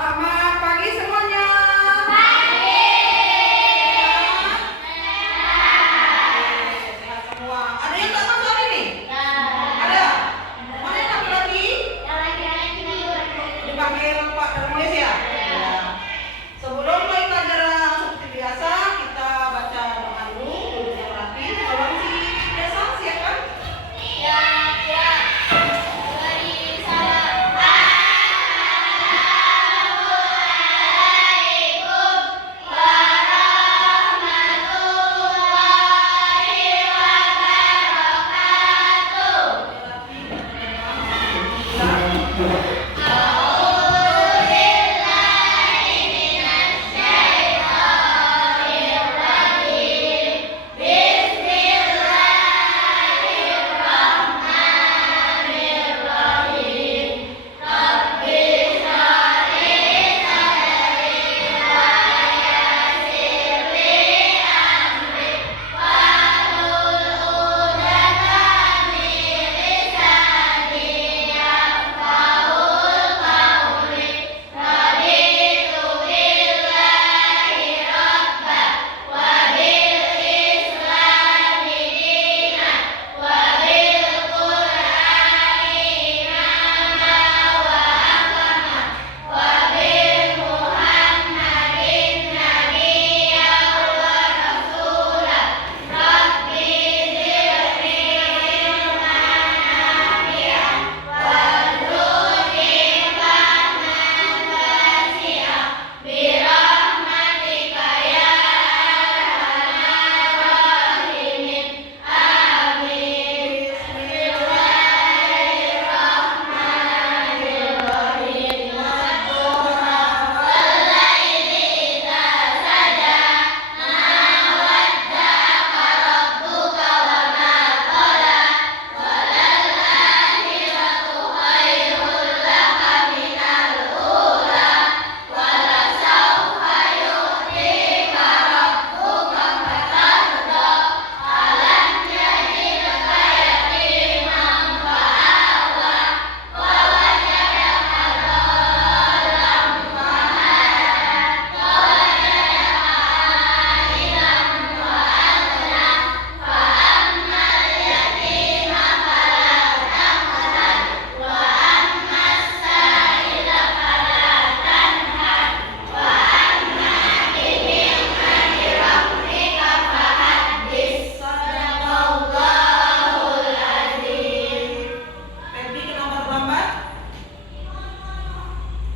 Selamat pagi semuanya. Sehat semua. Ada yang tak masuk hari ini? Ada. Mana yang laki-laki? Dipanggil Pak Darmonis ya? Ya. Sebelum mulai pelajaran seperti biasa, kita baca doa dulu, duduknya rapi. Kalau masih biasa, siap kan?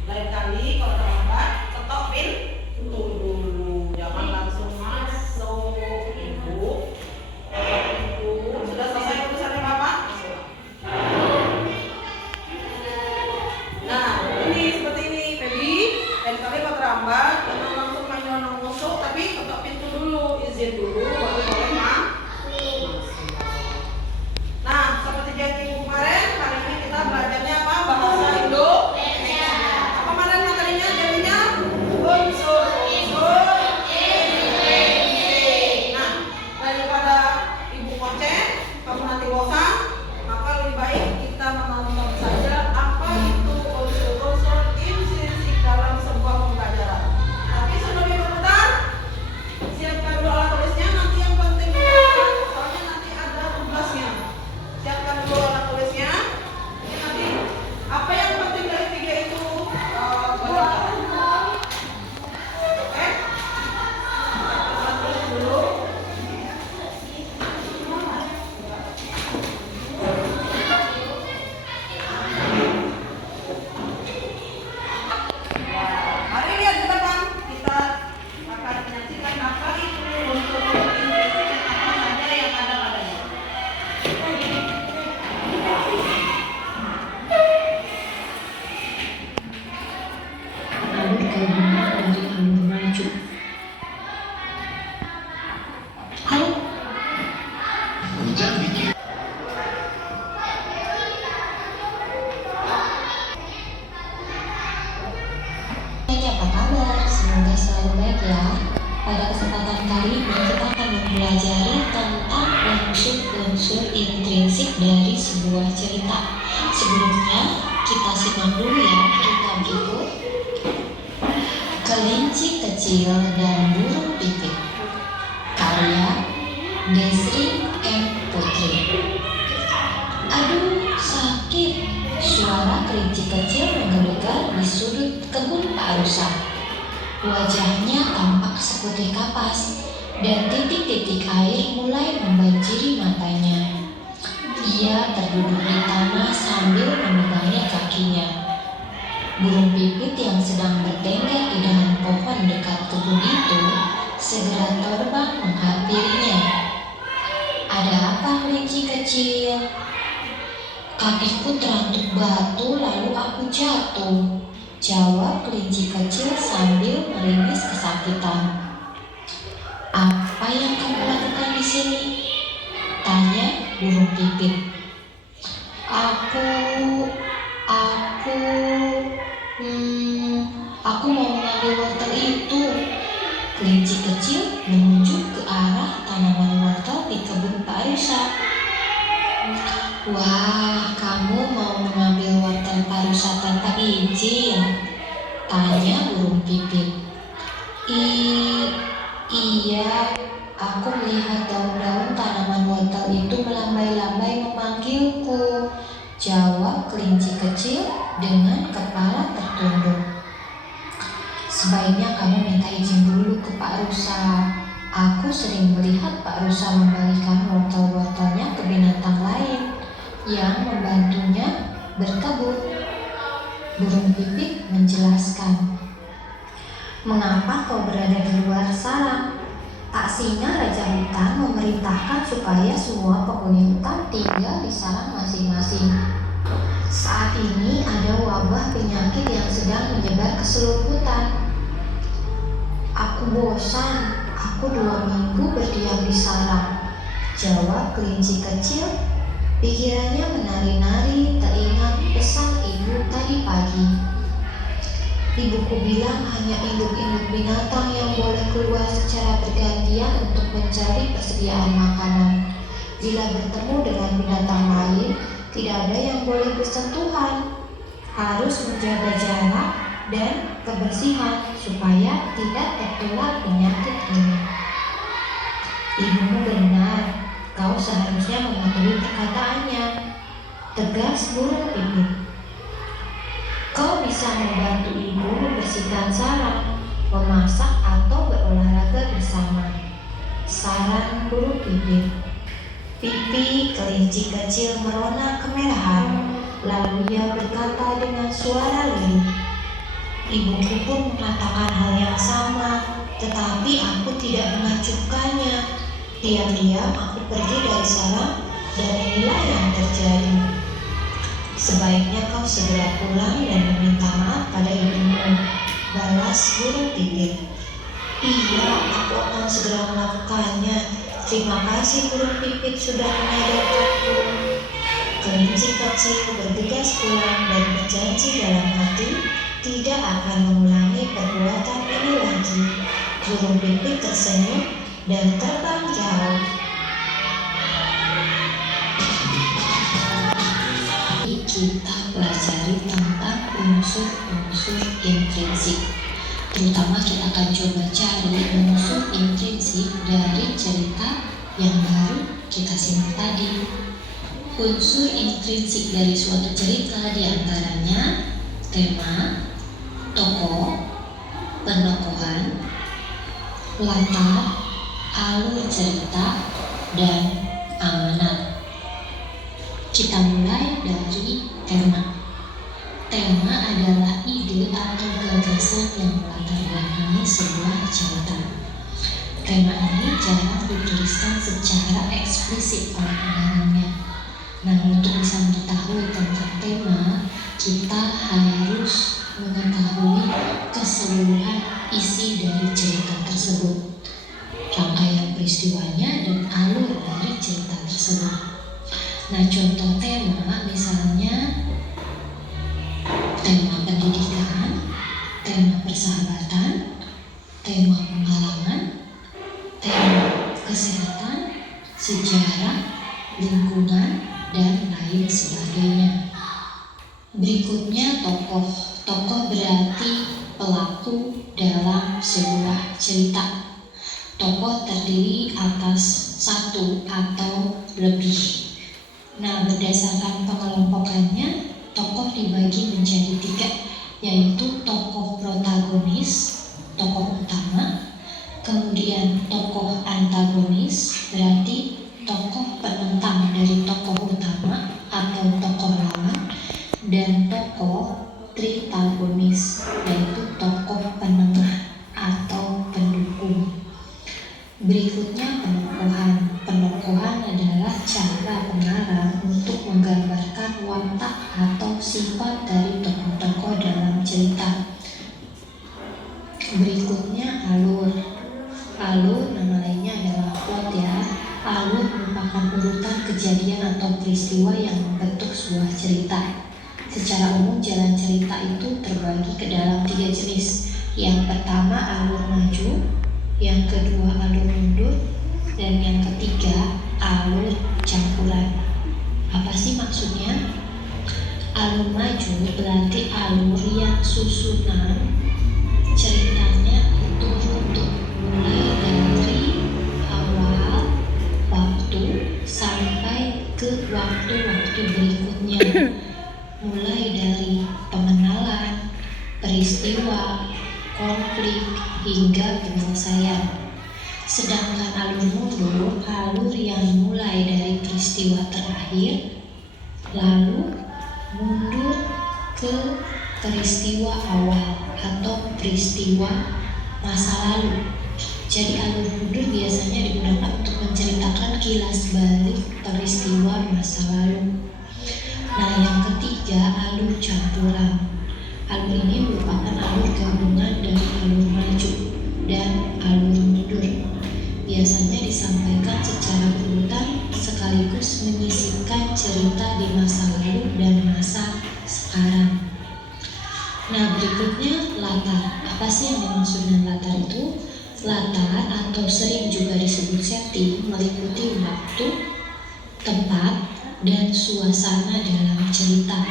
Lain kali kalau terlambat, ketok pintu dulu, jangan langsung masuk. Ibu, ketok pintu. Sudah selesai urusannya Bapak? Nah, ini seperti ini, Feby. Lain kali kalau terlambat, jangan langsung main nonong masuk, tapi ketok pintu dulu, izin dulu, baru boleh masuk. Nah, seperti janji Ibu kemarin, hari ini kita belajarnya apa? Bahasa Indonesia. Apa kemarin materinya? Jadinya unsur-unsur Indonesia. Nah, daripada Ibu konsen, kamu nanti bosan, maka lebih baik kita menonton saja apa itu unsur-unsur intrinsik dalam sebuah pembelajaran. Tapi sebelum Ibu putar, siapkan dulu alat tulisnya. Nanti yang penting soalnya nanti ada tugasnya. Siapkan dulu alat tulisnya. Jadi nanti apa yang penting dari tiga itu baca. Oke? Alat tulis dulu. Mari lihat ke depan. Kita akan menyaksikan apa itu unsur-unsur intrinsik dan apa saja yang ada padanya. Lalu gabungan dari anggun maju. Halo, Hujan bikin apa kabar? Semoga selalu baik ya. Pada kesempatan kali ini kita akan mempelajari tentang unsur-unsur intrinsik dari sebuah cerita. Sebelumnya kita simak dulu ya kitab itu. Kecil dan Burung Pipit. Karya Desri M. Putri. Aduh, sakit. Suara kelinci kecil menggelegar di sudut kebun Pak Rusa. Wajahnya tampak seputih kapas dan titik-titik air mulai membanjiri matanya. Ia terduduk di tanah sambil memegangi kakinya. Burung pipit yang sedang bertengger di dahan pohon dekat kebun itu segera terbang menghampirinya. Ada apa, kelinci kecil? Kakiku terantuk batu lalu aku jatuh, jawab kelinci kecil sambil meringis kesakitan. Apa yang kamu lakukan di sini? Tanya burung pipit. Aku mau mengambil wortel itu. Kelinci kecil menunjuk ke arah tanaman wortel di kebun Pak Rusa. Wah, kamu mau mengambil wortel Pak Rusa tanpa izin? Tanya burung pipit. Iya, aku melihat daun-daun tanaman wortel itu melambai-lambai memanggilku, jawab kelinci kecil dengan kepala tertunduk. Sebaiknya kamu minta izin dulu ke Pak Rusa. Aku sering melihat Pak Rusa membagikan wortel-wortelnya ke binatang lain yang membantunya berkebun. Burung pipit menjelaskan. Mengapa kau berada di luar sarang? Tak Singa Raja Hutan memerintahkan supaya semua penghuni hutan tinggal di sarang masing-masing. Saat ini ada wabah penyakit yang sedang menyebar ke seluruh hutan. Aku bosan, aku 2 minggu berdiam di sarang, jawab kelinci kecil. Pikirannya menari-nari teringat pesan ibu tadi pagi. Ibuku bilang hanya induk-induk binatang yang boleh keluar secara bergantian untuk mencari persediaan makanan. Bila bertemu dengan binatang lain, tidak ada yang boleh bersentuhan. Harus menjaga jarak dan kebersihan supaya tidak tertular penyakit ini. Ibumu benar, kau seharusnya mematuhi perkataannya, tegas burung pipit. Kau bisa membantu ibu membersihkan sarang, memasak atau berolahraga bersama, saran burung pipit. Pipi kelinci kecil merona kemerahan, lalu ia berkata dengan suara lirih. Ibuku pun mengatakan hal yang sama, tetapi aku tidak mengacuhkannya. Diam-diam aku pergi dari sarang, dan inilah yang terjadi. Sebaiknya kau segera pulang dan meminta maaf pada ibumu, balas burung pipit. Iya, aku akan segera melakukannya. Terima kasih burung pipit sudah menyadarkanku. Kelinci kecil bergegas pulang dan berjanji dalam hati tidak akan mengulangi perbuatan ini lagi. Burung pipit tersenyum dan terbang jauh. Kita pelajari tentang unsur-unsur intrinsik. Terutama kita akan coba cari unsur intrinsik dari cerita yang baru kita simak tadi. Unsur intrinsik dari suatu cerita diantaranya tema, tokoh, penokohan, latar, alur cerita, dan amanat. Kita mulai dari tema. Tema adalah ide atau gagasan yang melatar belakangi sebuah cerita. Tema ini jarang dituliskan secara eksplisit oleh pengarangnya. Nah, untuk bisa mengetahui tentang tema, kita harus mengetahui keseluruhan isi dari cerita tersebut, rangkaian peristiwanya, dan alur dari cerita tersebut. Nah, contoh tema misalnya tema pendidikan, tema persahabatan, tema pengalaman, tema kesehatan, sejarah, lingkungan, dan lain sebagainya. Berikutnya tokoh. Tokoh berarti pelaku dalam sebuah cerita. Tokoh terdiri atas satu atau lebih. Nah, berdasarkan pengelompokannya, tokoh dibagi menjadi 3, yaitu tokoh protagonis, tokoh utama, kemudian tokoh antagonis, berarti tokoh penentang dari tokoh utama atau tokoh lawan, dan tokoh tritagonis, yaitu tokoh penengah atau pendukung. Berikutnya penokohan. Penokohan adalah cara pengarang untuk menggambarkan watak atau sifat dari tokoh-tokoh dalam cerita. Berikutnya alur. Alur nama lainnya adalah plot ya. Alur merupakan urutan kejadian atau peristiwa yang membentuk sebuah cerita. Secara umum jalan cerita itu terbagi ke dalam 3 jenis. Yang pertama alur maju, yang kedua alur mundur, dan yang ketiga alur campuran. Apa sih maksudnya? Alur maju berarti alur yang susunan ceritanya itu runtuh, mulai dari awal waktu sampai ke waktu-waktu berikutnya, mulai dari pengenalan, peristiwa, konflik, hingga penyelesaian. Sedangkan alur mundur, alur yang mulai dari peristiwa terakhir, lalu mundur ke peristiwa awal atau peristiwa masa lalu. Jadi alur mundur biasanya digunakan untuk menceritakan kilas balik peristiwa masa lalu. Nah, yang ketiga alur campuran. Alur ini merupakan alur gabungan dari alur maju dan alur mundur. Biasanya disampaikan secara urutan sekaligus menyisipkan cerita di masa lalu dan masa sekarang. Nah, berikutnya latar. Apa sih yang dimaksud dengan latar itu? Latar atau sering juga disebut setting meliputi waktu, tempat, dan suasana dalam cerita.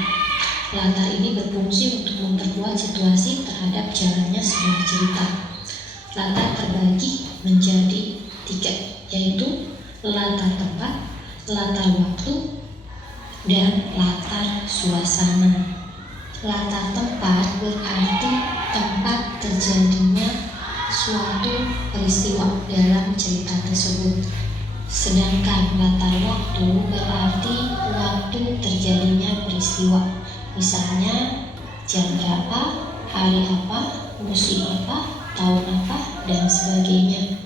Latar ini berfungsi untuk memperkuat situasi terhadap jalannya sebuah cerita. Latar terbagi menjadi 3, yaitu latar tempat, latar waktu, dan latar suasana. Latar tempat berarti tempat terjadinya suatu peristiwa dalam cerita tersebut. Sedangkan latar waktu berarti waktu terjadinya peristiwa. Misalnya jam berapa, hari apa, musim apa, tahun apa, dan sebagainya.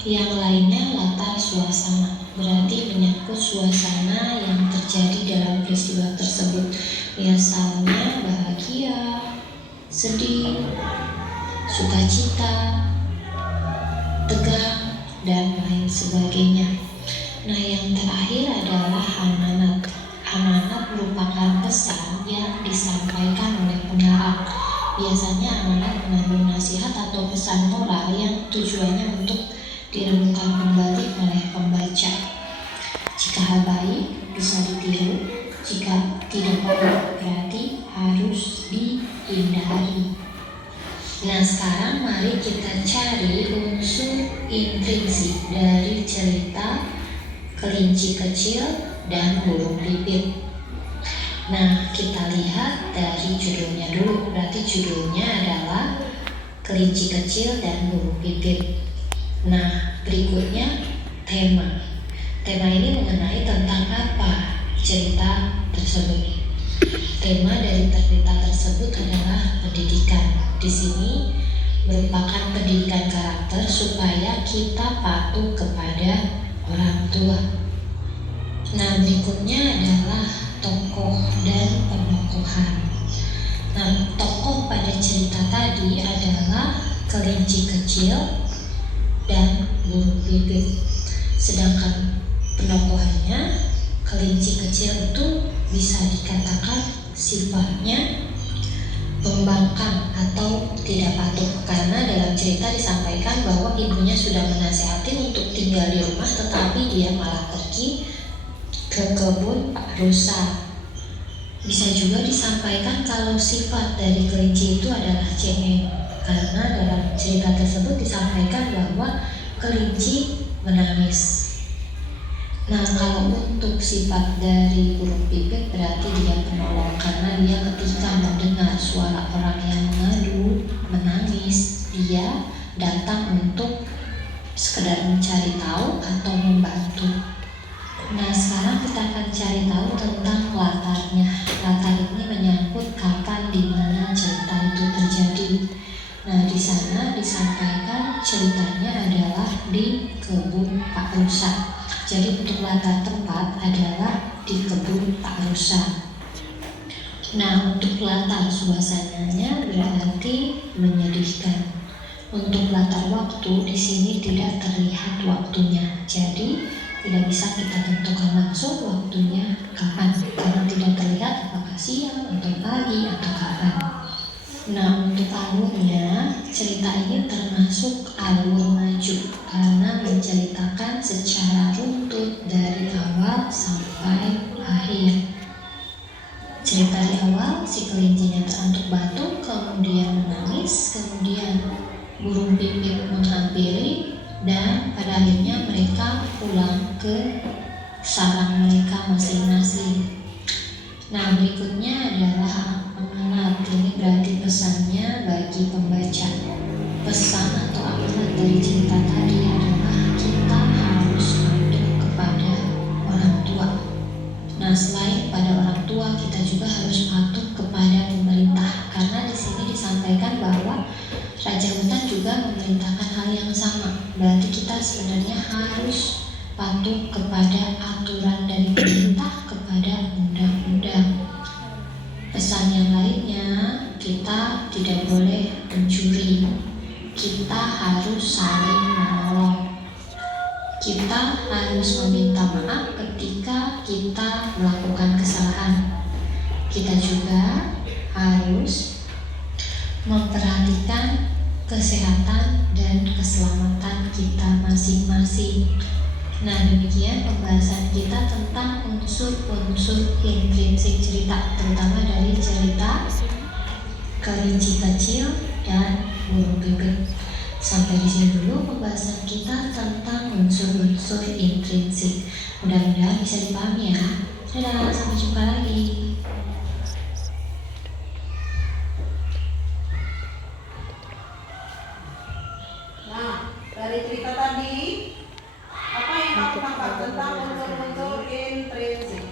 Yang lainnya latar suasana, berarti menyangkut suasana yang terjadi dalam peristiwa tersebut. Biasanya bahagia, sedih, sukacita, tegang, dan lain sebagainya. Nah, yang terakhir adalah amanat. Amanat merupakan pesan yang disampaikan oleh pengarang. Biasanya amanat mengandung nasihat atau pesan moral yang tujuannya untuk direnungkan kembali oleh pembaca. Jika hal baik bisa ditiru, jika tidak baik berarti harus dihindari. Nah, sekarang mari kita cari unsur intrinsik dari cerita Kelinci Kecil dan Burung Pipit. Nah, kita lihat dari judulnya dulu. Berarti judulnya adalah Kelinci Kecil dan Burung Pipit. Nah, berikutnya tema. Tema ini mengenai tentang apa cerita tersebut. Tema dari cerita tersebut adalah pendidikan. Di sini merupakan pendidikan karakter supaya kita patuh kepada orang tua. Nah, berikutnya adalah tokoh dan penokohan. Nah, tokoh pada cerita tadi adalah Kelinci Kecil dan Burung Pipit. Sedangkan penokohannya, Kelinci Kecil itu bisa dikatakan sifatnya pembangkang atau tidak patuh, karena dalam cerita disampaikan bahwa ibunya sudah menasihati untuk tinggal di rumah, tetapi dia malah pergi ke kebun Pak Rusa. Bisa juga disampaikan kalau sifat dari kelinci itu adalah cengeng, karena dalam cerita tersebut disampaikan bahwa kelinci menangis. Nah, kalau untuk sifat dari burung pipit berarti dia penolong, karena dia ketika mendengar suara orang yang mengadu, menangis, dia datang untuk sekedar mencari tahu atau membantu. Nah, sekarang kita akan cari tahu tentang latarnya. Latar ini menyangkut kapan di mana cerita itu terjadi. Nah, di sana disampaikan ceritanya adalah di kebun Pak Rusa. Jadi untuk latar tempat adalah di kebun Pak Rusa. Nah, untuk latar suasananya berarti menyedihkan. Untuk latar waktu di sini tidak terlihat waktunya. Jadi tidak bisa kita tentukan langsung waktunya kapan, karena tidak terlihat apakah siang atau pagi atau kapan. Nah, untuk alurnya, cerita ini termasuk alur maju karena menceritakan secara runtut dari awal sampai akhir. Cerita di awal, si kelincinya terantuk batu, kemudian menangis, kemudian burung pipit menghampiri, dan pada akhirnya mereka pulang ke sarang mereka masing-masing. Nah, berikutnya adalah amanat. Ini berarti pesannya bagi pembaca. Pesan atau amanat dari cerita tadi adalah kita harus patuh kepada orang tua. Nah, selain pada orang tua, kita juga harus patuh kepada pemerintah, karena di sini disampaikan bahwa Raja Hutan juga memerintahkan hal yang sama. Berarti kita sebenarnya harus patuh kepada aturan dari pemerintah, kepada undang-undang. Pesan yang lainnya, kita tidak boleh mencuri. Kita harus saling menolong. Kita harus meminta maaf ketika kita melakukan kesalahan. Kita juga harus memperhatikan kesehatan dan keselamatan kita masing-masing. Nah, demikian pembahasan kita tentang unsur-unsur intrinsik cerita, terutama dari cerita kelinci kecil dan burung pipit. Sampai di sini dulu pembahasan kita tentang unsur-unsur intrinsik. Mudah-mudahan bisa dipahami ya. Dadah, sampai jumpa lagi. Nah, dari cerita tadi, apa yang kamu tangkap tentang unsur-unsur intrinsik?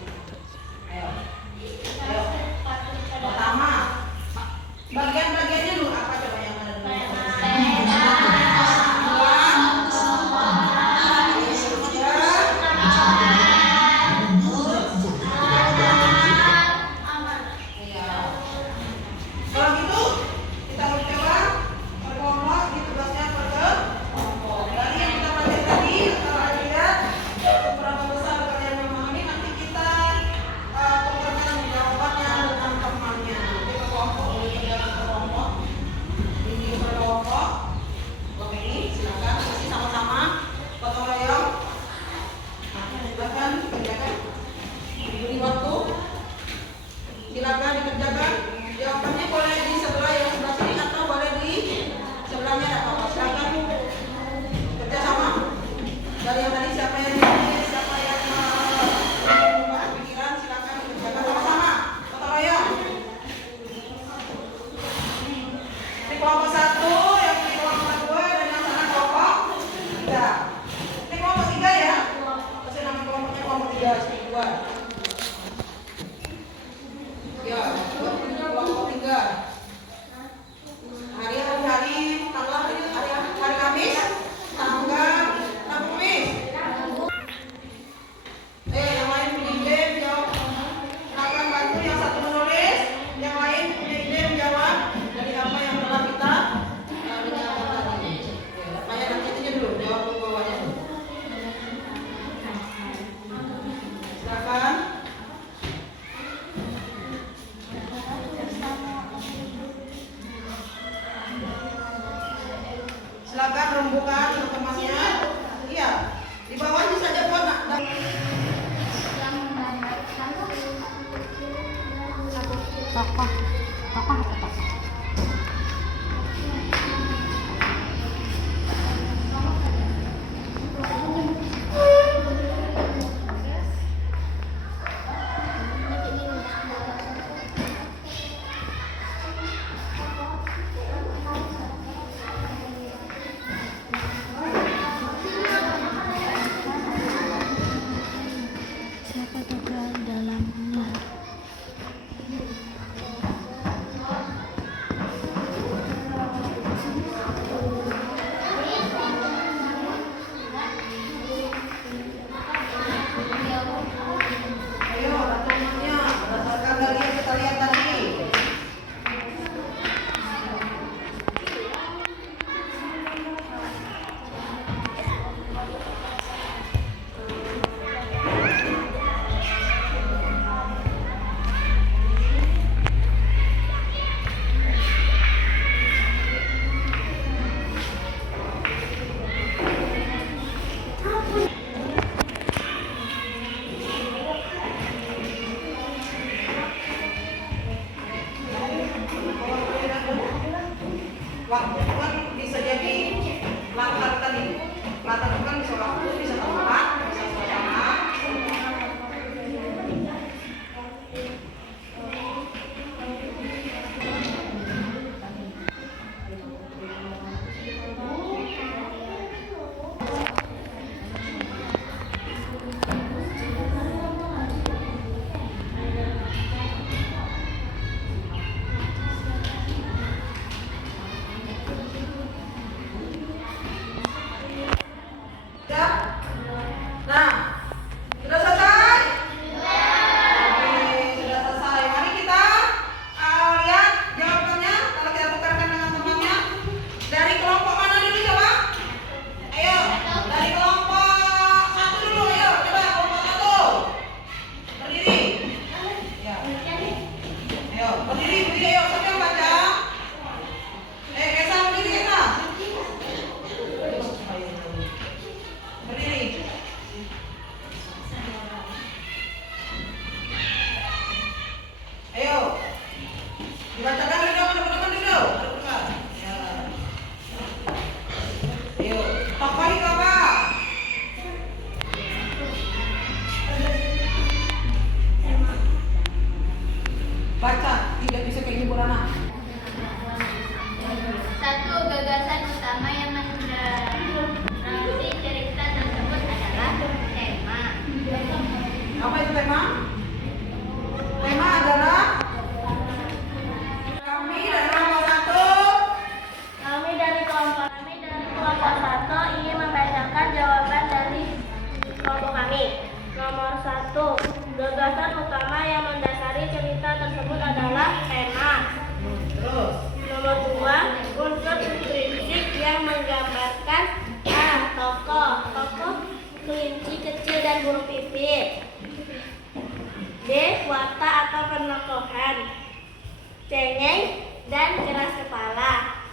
Ayo. Pertama, bagian-bagiannya dulu apa coba yang ada dulu? Kalau gitu, kita coba berkelompok di tugasnya berkelompok. Dari yang kita pelajari tadi, kalau lihat seberapa besar kalian memahami, nanti kita tukarkan jawabannya dengan temannya. Nanti berkelompok, boleh kerja berkelompok. Ini berkelompok. Oke, silakan isi sama-sama. Gotong royong. Silakan kerjakan. Diberi waktu. Silakan dikerjakan. Jawabannya boleh di sebelah yang sebelah sini atau boleh di sebelahnya, ada apa-apa. Silakan kerja sama. Dari yang tadi siapa yang ini, siapa yang mengubah pikiran, silakan dikerjakan sama-sama. Gotong royong. Ini kelompok 1, yang ini kelompok 2, dan yang sana kelompok 3. Ini kelompok 3 ya. Pasti nama kelompoknya kelompok 3, sini 2. Ya, kelompok 3. Hari-hari tanggal hari Kamis, tanggal Rabu Kamis. Yang lain punya ide menjawab. Akan bantu yang satu menulis, yang lain punya ide menjawab dari apa yang telah kita dengarkan tadi. Supaya nanti itunya dulu, jawab di bawahnya. Silakan. Silakan rembukan temannya. Iya, di bawahnya saja buat tokoh apa tokoh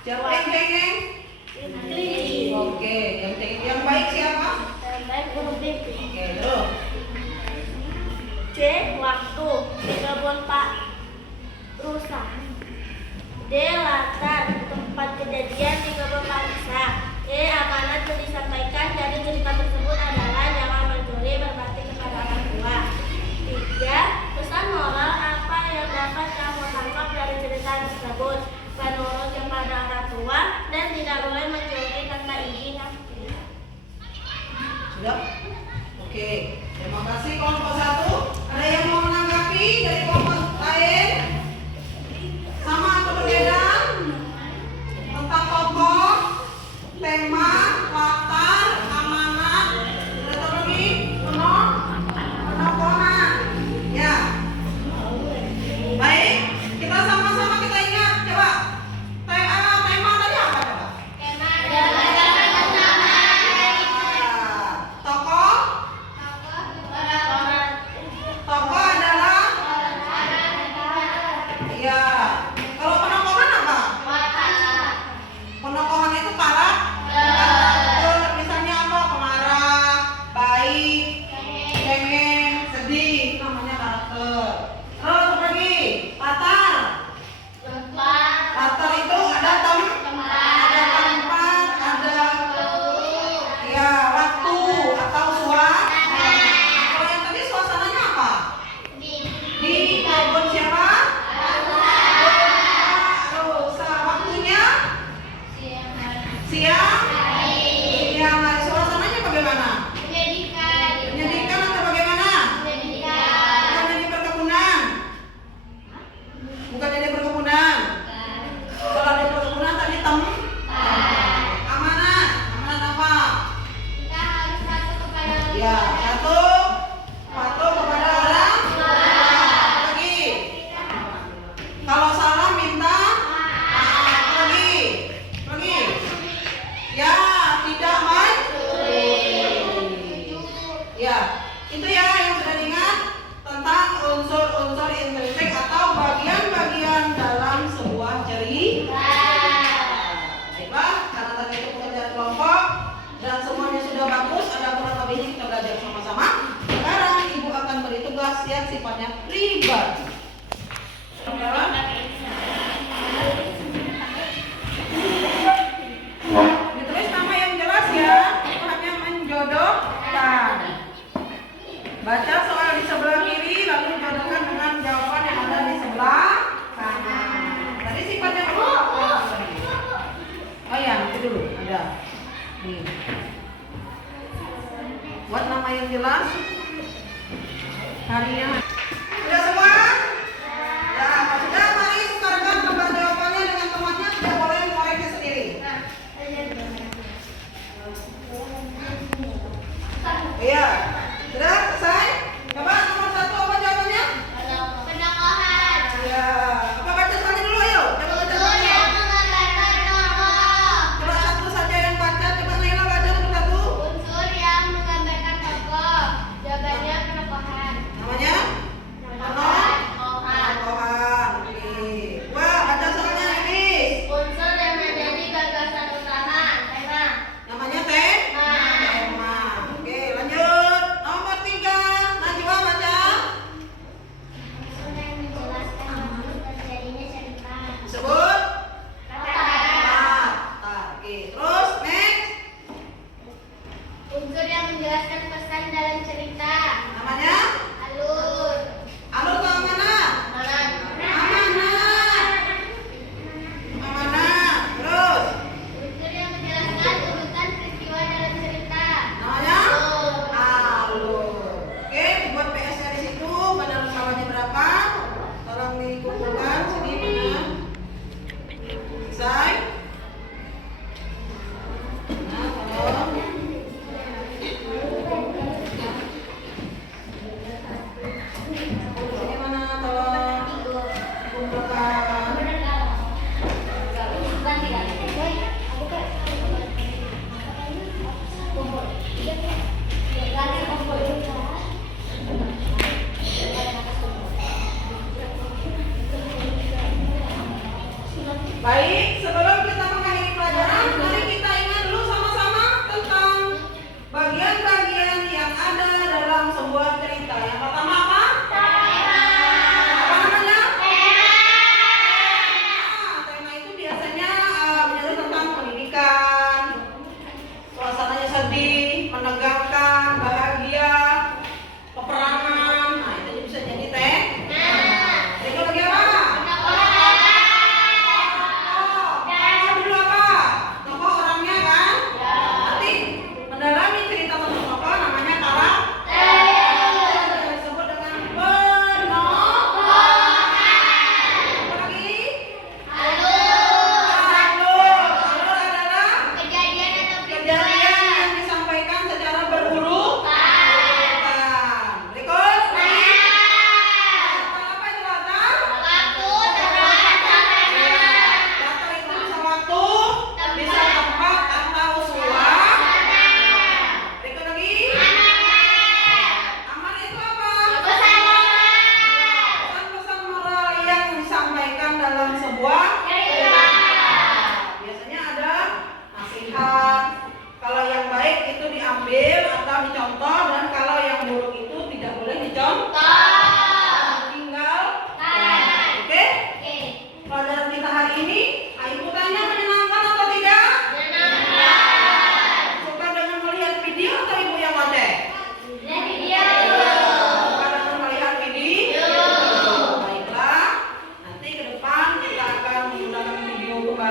Siapa yang cengeng? Kelinci. Oke, yang cengeng. Yang baik siapa? Baik huruf B. Oke, terus. C. Waktu di kebun Pak Rusa. D. Latar tempat kejadian di kebun Pak Rusa. E. Amanat yang disampaikan dari cerita tersebut adalah jangan mencuri, berbakti kepada orang tua. 3. Pesan moral apa yang dapat kamu tangkap dari cerita tersebut? Menurut kepada orang tua dan tidak boleh mencuri tanpa izin. Sudah? Oke, terima kasih kelompok 1. Ada yang mau menanggapi dari kelompok lain? Sama atau berbeda? Tentang tokoh, tema, latar, amanat, metodologi, penokohan. Ya. Baik, kita sama-sama kita ingat. Coba. Tema tadi apa coba? Tokoh? Tokoh adalah? Iya. Kalau penokohan apa? Penokohan itu karakter. Misalnya apa? Pemarah, baik, cengeng, sedih. Namanya karakter. Terus apa lagi? Latar. Latar itu ada tempat, ada ya waktu atau suasana. Kalau yang tadi suasananya apa? Di kebun siapa? Rusa. Waktunya? Siang hari. Suasananya bagaimana? Menyedihkan atau bagaimana? Bukan di perkebunan. Bukan di perkebunan. Kalau di perkebunan tadi amanat. Amanat apa? Ya, patuh kepada orang tua. Lagi. Kalau salah minta maaf. Lagi. Ya, tidak mencuri. Ya, itu ya yang sudah diingat tentang unsur-unsur intrinsik atau bagian-bagian dalam sebuah cerita. Baiklah, karena tadi itu pekerjaan kelompok dan semuanya sudah bagus, ada kurang lebihnya kita belajar sama-sama. Sekarang ibu akan beri tugas yang sifatnya pribadi. Ditulis nama yang jelas ya, itu hanya menjodohkan. Baca soal di sebelah kiri lalu jodohkan dengan jawaban yang ada di sebelah kanan. Tadi sifatnya apa? Oh ya, itu dulu ada. Nih. Buat nama yang jelas. Harinya. Sudah semua? Ya, sudah mari tukarkan beban jawabannya dengan temannya, tidak boleh mengoreksi sendiri. Iya. Sudah selesai? Coba nomor 1 apa jawabannya? Ya. Apa baca soalnya dulu ayo. Coba baca soalnya. Coba satu saja yang baca. Coba Naila baca nomor 1. Unsur yang menggambarkan tokoh. Jawabannya penokohan. Namanya?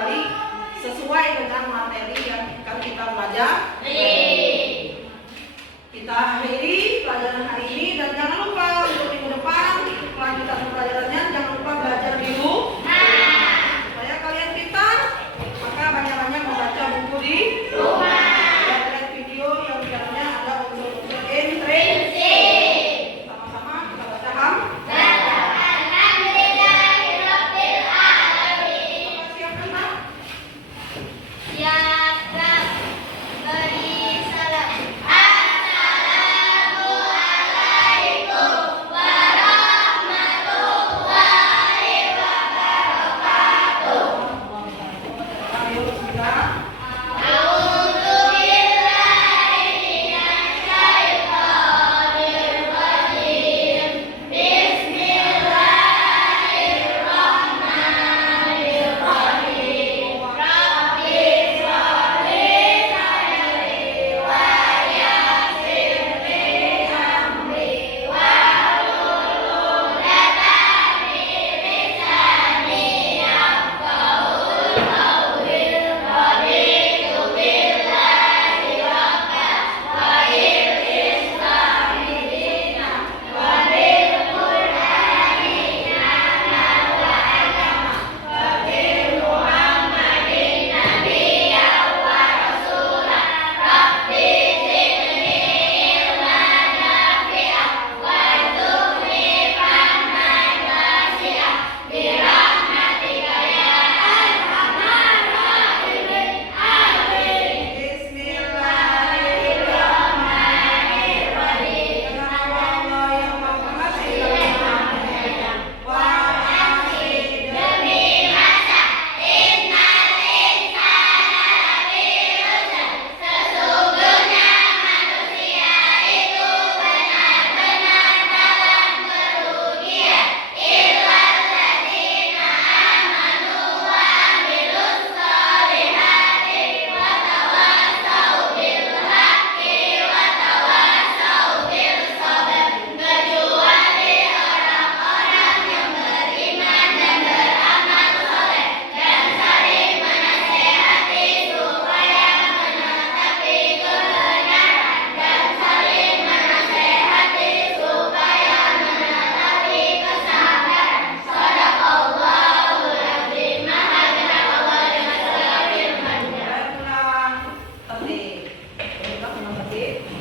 kembali sesuai dengan materi yang akan kita belajar. Kita akhiri pelajaran hari ini dan jangan lupa untuk minggu depan kelanjutan pelajarannya jangan lupa belajar dulu. Supaya kalian pintar, maka banyak-banyak membaca buku di rumah. Lihat video yang di dalamnya ada unsur-unsur intrinsik. Sama-sama kita baca siapkan tak? Ayo bismillah. Tertib. Tertib.